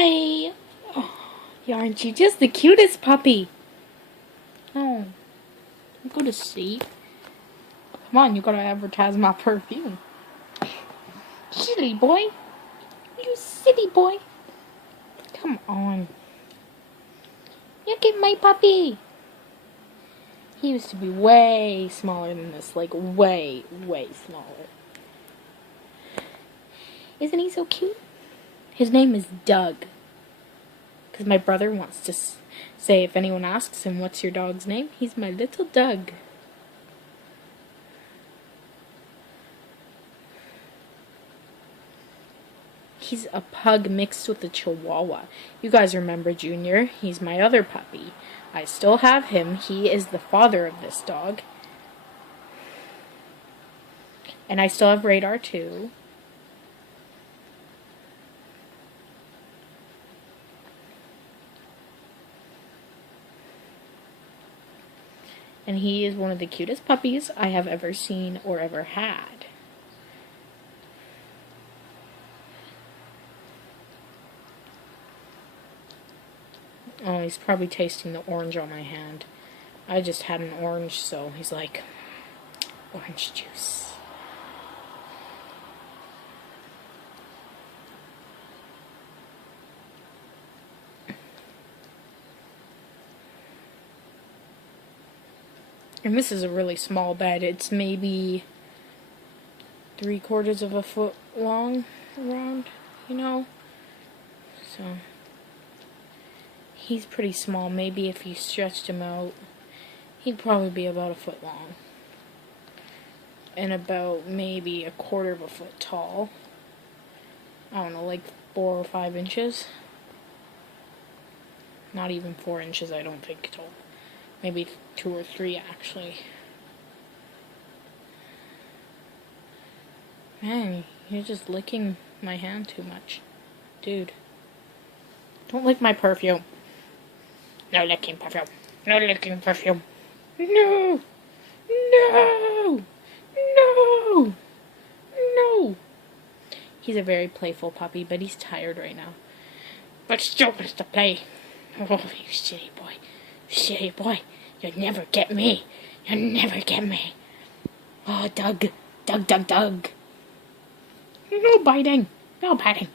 Hi! Oh, aren't you just the cutest puppy? Oh, go to sleep. Come on, you gotta advertise my perfume. Silly boy. You silly boy. Come on. Look at my puppy. He used to be way smaller than this. Like, way, way smaller. Isn't he so cute? His name is Doug. Because my brother wants to say, if anyone asks him, what's your dog's name? He's my little Doug. He's a pug mixed with a chihuahua. You guys remember Junior? He's my other puppy. I still have him. He is the father of this dog. And I still have Radar too. And he is one of the cutest puppies I have ever seen or ever had. Oh, he's probably tasting the orange on my hand. I just had an orange, so he's like, orange juice. And this is a really small bed. It's maybe 3/4 of a foot long around, you know? So he's pretty small. Maybe if you stretched him out, he'd probably be about a foot long. And about maybe 1/4 of a foot tall. I don't know, like 4 or 5 inches. Not even 4 inches, I don't think, tall. Maybe 2 or 3, actually. Man, you're just licking my hand too much. Dude. Don't lick my perfume. No licking perfume. No licking perfume. No! No! No! No! He's a very playful puppy, but he's tired right now. But still wants to play. Oh, you silly boy. Silly boy. You'll never get me. You'll never get me. Oh, Doug. Doug, Doug, Doug. No biting. No biting.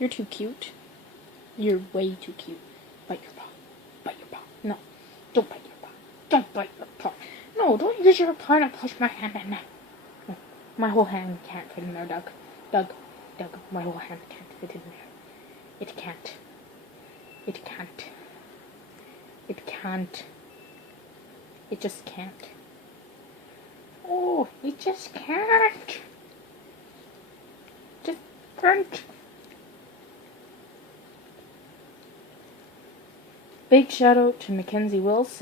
You're too cute. You're way too cute. Bite your paw. Bite your paw. No. Don't bite your paw. Don't bite your paw. No, don't use your paw to push my hand in there. No. My whole hand can't fit in there, Doug. Doug. Doug. My whole hand can't fit in there. It can't. It can't. It can't. It just can't. Oh, it just can't. Just can't. Big shout out to Mackenzie Wilson.